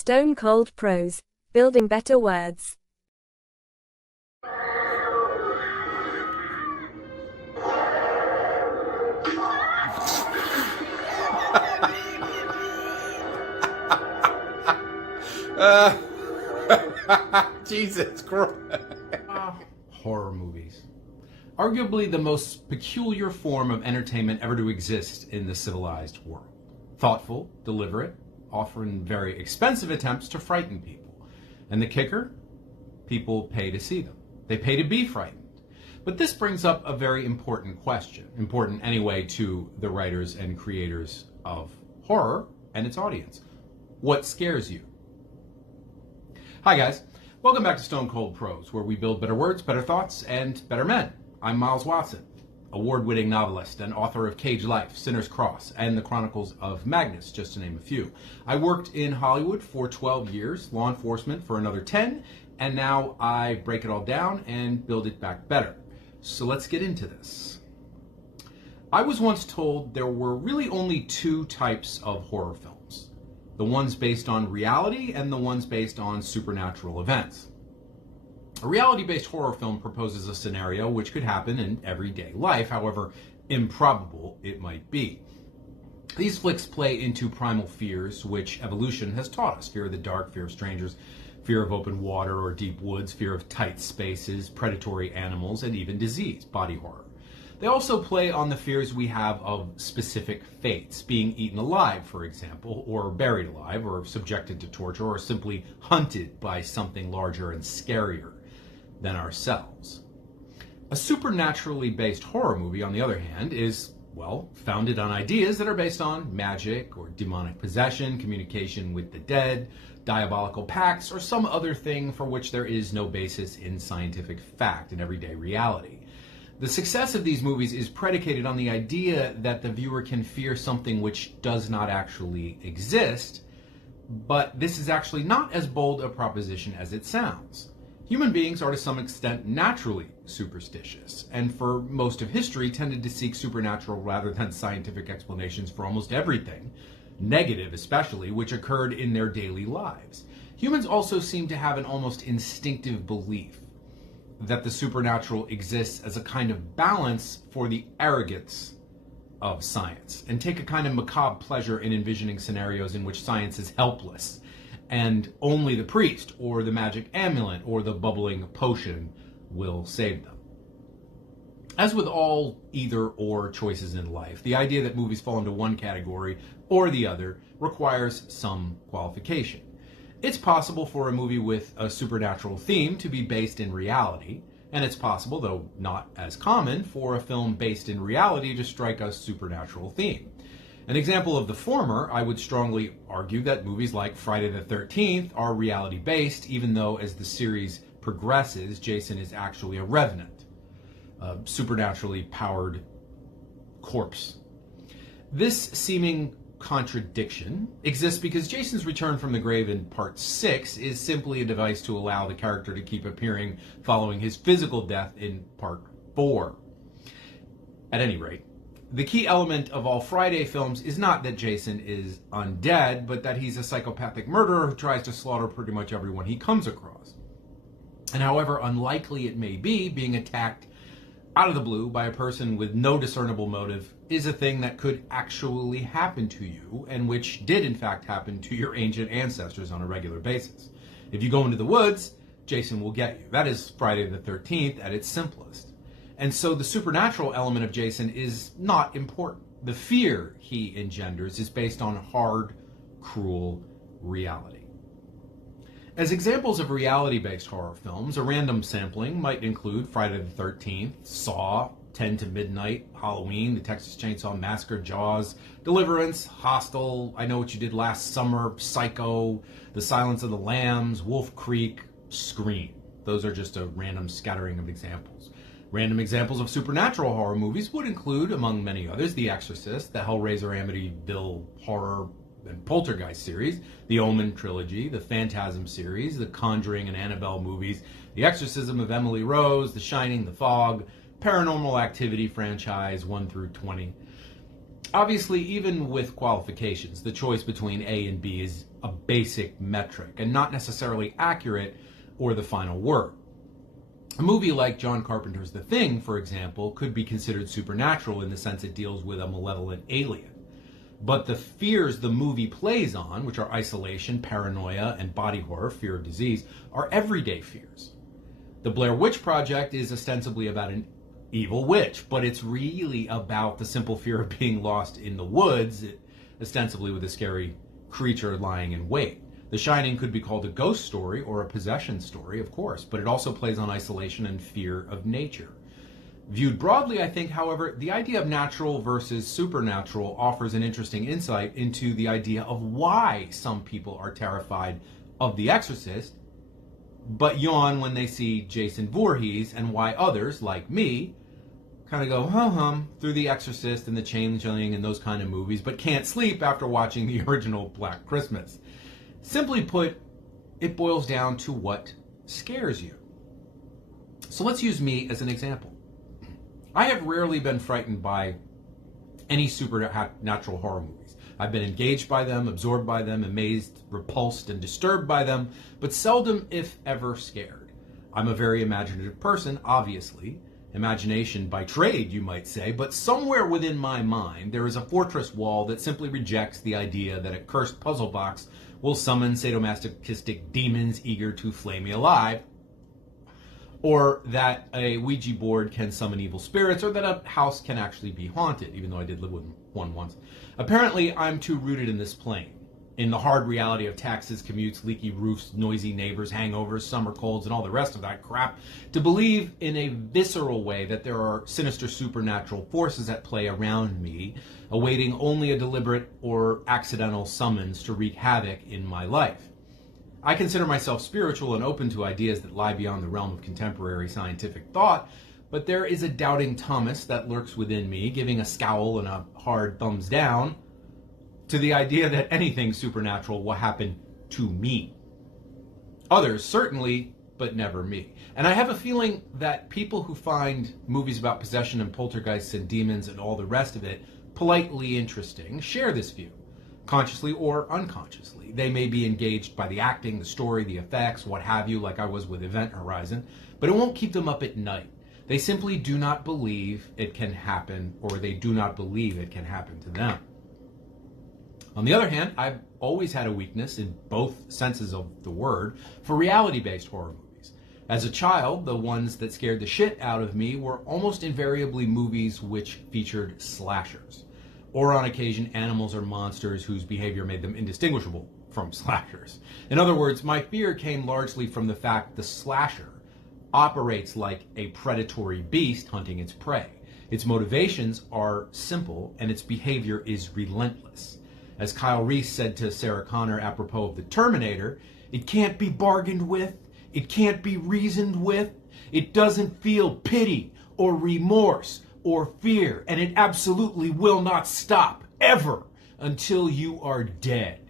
Stone Cold Prose. Building better words. Jesus Christ. Horror movies. Arguably the most peculiar form of entertainment ever to exist in the civilized world. Thoughtful, deliberate, often very expensive attempts to frighten people. And the kicker? People pay to see them. They pay to be frightened. But this brings up a very important question, important anyway to the writers and creators of horror and its audience. What scares you? Hi guys, welcome back to Stone Cold Prose, where we build better words, better thoughts, and better men. I'm Miles Watson, award-winning novelist and author of Cage Life, Sinner's Cross, and The Chronicles of Magnus, just to name a few. I worked in Hollywood for 12 years, law enforcement for another 10, and now I break it all down and build it back better. So let's get into this. I was once told there were really only two types of horror films. The ones based on reality and the ones based on supernatural events. A reality-based horror film proposes a scenario which could happen in everyday life, however improbable it might be. These flicks play into primal fears which evolution has taught us. Fear of the dark, fear of strangers, fear of open water or deep woods, fear of tight spaces, predatory animals, and even disease, body horror. They also play on the fears we have of specific fates, being eaten alive, for example, or buried alive, or subjected to torture, or simply hunted by something larger and scarier than ourselves. A supernaturally based horror movie, on the other hand, is, well, founded on ideas that are based on magic or demonic possession, communication with the dead, diabolical pacts, or some other thing for which there is no basis in scientific fact and everyday reality. The success of these movies is predicated on the idea that the viewer can fear something which does not actually exist, but this is actually not as bold a proposition as it sounds. Human beings are to some extent naturally superstitious, and for most of history tended to seek supernatural rather than scientific explanations for almost everything, negative especially, which occurred in their daily lives. Humans also seem to have an almost instinctive belief that the supernatural exists as a kind of balance for the arrogance of science, and take a kind of macabre pleasure in envisioning scenarios in which science is helpless, and only the priest, or the magic amulet, or the bubbling potion will save them. As with all either-or choices in life, the idea that movies fall into one category or the other requires some qualification. It's possible for a movie with a supernatural theme to be based in reality, and it's possible, though not as common, for a film based in reality to strike a supernatural theme. An example of the former, I would strongly argue that movies like Friday the 13th are reality-based, even though as the series progresses, Jason is actually a revenant, a supernaturally powered corpse. This seeming contradiction exists because Jason's return from the grave in part 6 is simply a device to allow the character to keep appearing following his physical death in part 4. At any rate, the key element of all Friday films is not that Jason is undead, but that he's a psychopathic murderer who tries to slaughter pretty much everyone he comes across. And however unlikely it may be, being attacked out of the blue by a person with no discernible motive is a thing that could actually happen to you, and which did in fact happen to your ancient ancestors on a regular basis. If you go into the woods, Jason will get you. That is Friday the 13th at its simplest. And so the supernatural element of Jason is not important. The fear he engenders is based on hard, cruel reality. As examples of reality-based horror films, a random sampling might include Friday the 13th, Saw, 10 to Midnight, Halloween, The Texas Chainsaw Massacre, Jaws, Deliverance, Hostel, I Know What You Did Last Summer, Psycho, The Silence of the Lambs, Wolf Creek, Scream. Those are just a random scattering of examples. Random examples of supernatural horror movies would include, among many others, The Exorcist, the Hellraiser Amityville Horror and Poltergeist series, the Omen trilogy, the Phantasm series, the Conjuring and Annabelle movies, The Exorcism of Emily Rose, The Shining, The Fog, Paranormal Activity franchise 1 through 20. Obviously, even with qualifications, the choice between A and B is a basic metric and not necessarily accurate or the final word. A movie like John Carpenter's The Thing, for example, could be considered supernatural in the sense it deals with a malevolent alien. But the fears the movie plays on, which are isolation, paranoia, and body horror, fear of disease, are everyday fears. The Blair Witch Project is ostensibly about an evil witch, but it's really about the simple fear of being lost in the woods, ostensibly with a scary creature lying in wait. The Shining could be called a ghost story or a possession story, of course, but it also plays on isolation and fear of nature. Viewed broadly, I think, however, the idea of natural versus supernatural offers an interesting insight into the idea of why some people are terrified of The Exorcist, but yawn when they see Jason Voorhees, and why others, like me, kind of go hum through The Exorcist and The Changeling and those kind of movies, but can't sleep after watching the original Black Christmas. Simply put, it boils down to what scares you. So let's use me as an example. I have rarely been frightened by any supernatural horror movies. I've been engaged by them, absorbed by them, amazed, repulsed, and disturbed by them, but seldom, if ever, scared. I'm a very imaginative person, obviously. Imagination by trade, you might say, but somewhere within my mind there is a fortress wall that simply rejects the idea that a cursed puzzle box will summon sadomasochistic demons eager to flay me alive, or that a Ouija board can summon evil spirits, or that a house can actually be haunted, even though I did live with one once. Apparently, I'm too rooted in this plane, in the hard reality of taxes, commutes, leaky roofs, noisy neighbors, hangovers, summer colds, and all the rest of that crap, to believe in a visceral way that there are sinister supernatural forces at play around me, awaiting only a deliberate or accidental summons to wreak havoc in my life. I consider myself spiritual and open to ideas that lie beyond the realm of contemporary scientific thought, but there is a doubting Thomas that lurks within me, giving a scowl and a hard thumbs down to the idea that anything supernatural will happen to me. Others certainly, but never me. And I have a feeling that people who find movies about possession and poltergeists and demons and all the rest of it politely interesting share this view, consciously or unconsciously. They may be engaged by the acting, the story, the effects, what have you, like I was with Event Horizon, but it won't keep them up at night. They simply do not believe it can happen, or they do not believe it can happen to them. On the other hand, I've always had a weakness, in both senses of the word, for reality-based horror movies. As a child, the ones that scared the shit out of me were almost invariably movies which featured slashers, or on occasion animals or monsters whose behavior made them indistinguishable from slashers. In other words, my fear came largely from the fact the slasher operates like a predatory beast hunting its prey. Its motivations are simple and its behavior is relentless. As Kyle Reese said to Sarah Connor apropos of the Terminator, it can't be bargained with, it can't be reasoned with, it doesn't feel pity or remorse or fear, and it absolutely will not stop, ever, until you are dead.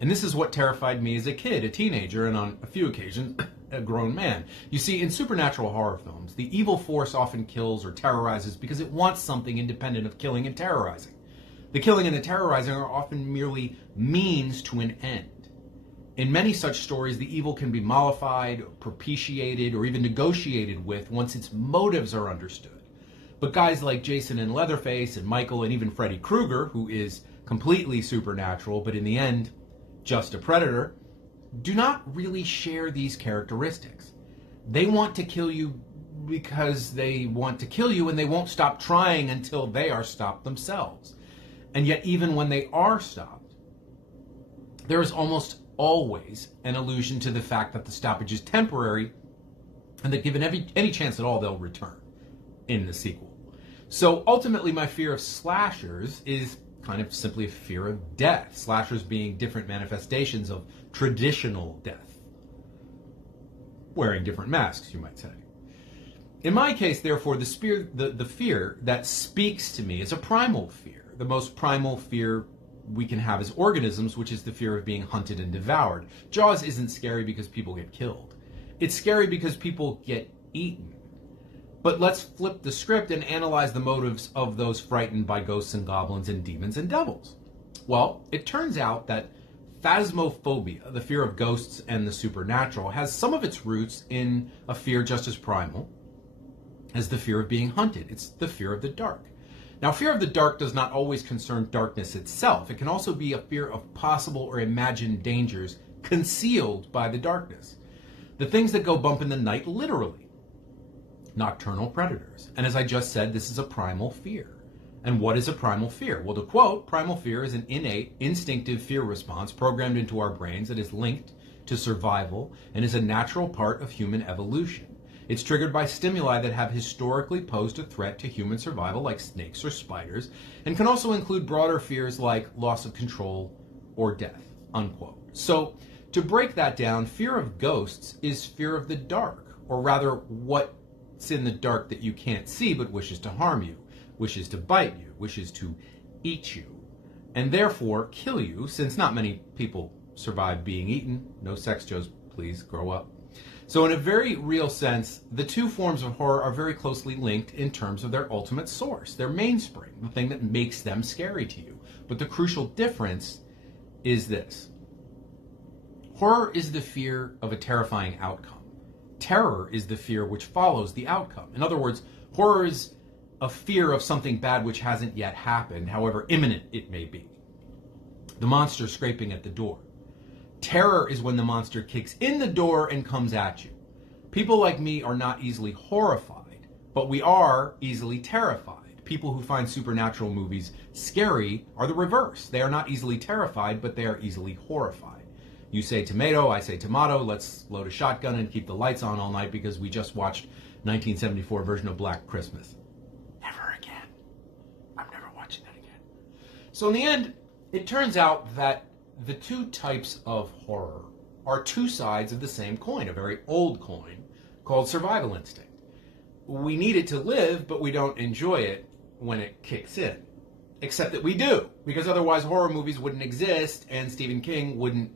And this is what terrified me as a kid, a teenager, and on a few occasions, a grown man. You see, in supernatural horror films, the evil force often kills or terrorizes because it wants something independent of killing and terrorizing. The killing and the terrorizing are often merely means to an end. In many such stories, the evil can be mollified, propitiated, or even negotiated with once its motives are understood. But guys like Jason and Leatherface and Michael and even Freddy Krueger, who is completely supernatural, but in the end, just a predator, do not really share these characteristics. They want to kill you because they want to kill you, and they won't stop trying until they are stopped themselves. And yet, even when they are stopped, there is almost always an allusion to the fact that the stoppage is temporary, and that given any chance at all, they'll return in the sequel. So ultimately, my fear of slashers is kind of simply a fear of death, slashers being different manifestations of traditional death, wearing different masks, you might say. In my case, therefore, the fear that speaks to me is a primal fear, the most primal fear we can have as organisms, which is the fear of being hunted and devoured. Jaws isn't scary because people get killed. It's scary because people get eaten. But let's flip the script and analyze the motives of those frightened by ghosts and goblins and demons and devils. Well, it turns out that Phasmophobia, the fear of ghosts and the supernatural, has some of its roots in a fear just as primal as the fear of being hunted. It's the fear of the dark. Now, fear of the dark does not always concern darkness itself. It can also be a fear of possible or imagined dangers concealed by the darkness. The things that go bump in the night, literally. Nocturnal predators. And as I just said, this is a primal fear. And what is a primal fear? Well, to quote, primal fear is an innate, instinctive fear response programmed into our brains that is linked to survival and is a natural part of human evolution. It's triggered by stimuli that have historically posed a threat to human survival, like snakes or spiders, and can also include broader fears like loss of control or death, unquote. So, to break that down, fear of ghosts is fear of the dark, or rather what's in the dark that you can't see but wishes to harm you, wishes to bite you, wishes to eat you, and therefore kill you, since not many people survive being eaten. No sex jokes, please, grow up. So in a very real sense, the two forms of horror are very closely linked in terms of their ultimate source, their mainspring, the thing that makes them scary to you. But the crucial difference is this. Horror is the fear of a terrifying outcome. Terror is the fear which follows the outcome. In other words, horror is a fear of something bad which hasn't yet happened, however imminent it may be. The monster scraping at the door. Terror is when the monster kicks in the door and comes at you. People like me are not easily horrified, but we are easily terrified. People who find supernatural movies scary are the reverse. They are not easily terrified, but they are easily horrified. You say tomato, I say tomato, let's load a shotgun and keep the lights on all night because we just watched 1974 version of Black Christmas. Never again. I'm never watching that again. So in the end, it turns out that the two types of horror are two sides of the same coin, a very old coin called survival instinct. We need it to live, but we don't enjoy it when it kicks in. Except that we do, because otherwise horror movies wouldn't exist and Stephen King wouldn't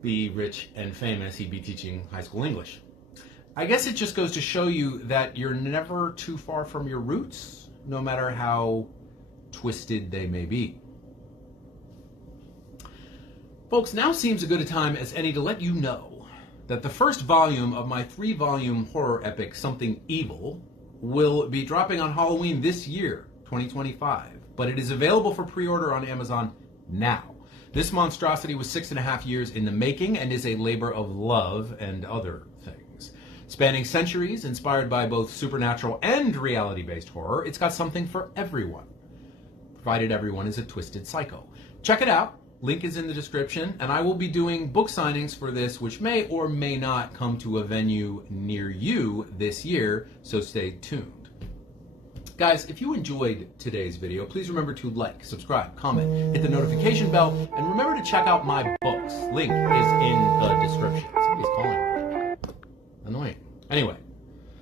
be rich and famous. He'd be teaching high school English. I guess it just goes to show you that you're never too far from your roots, no matter how twisted they may be. Folks, now seems a good a time as any to let you know that the first volume of my 3-volume horror epic, Something Evil, will be dropping on Halloween this year, 2025, but it is available for pre-order on Amazon now. This monstrosity was 6.5 years in the making and is a labor of love and other things. Spanning centuries, inspired by both supernatural and reality-based horror, it's got something for everyone, provided everyone is a twisted psycho. Check it out. Link is in the description, and I will be doing book signings for this, which may or may not come to a venue near you this year, so stay tuned. Guys, if you enjoyed today's video, please remember to like, subscribe, comment, hit the notification bell, and remember to check out my books. Link is in the description. Somebody's calling me. Annoying. Anyway,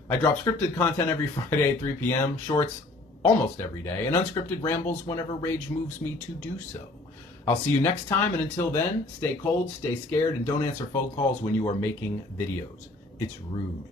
I drop scripted content every Friday at 3 p.m., shorts almost every day, and unscripted rambles whenever rage moves me to do so. I'll see you next time, and until then, stay cold, stay scared, and don't answer phone calls when you are making videos. It's rude.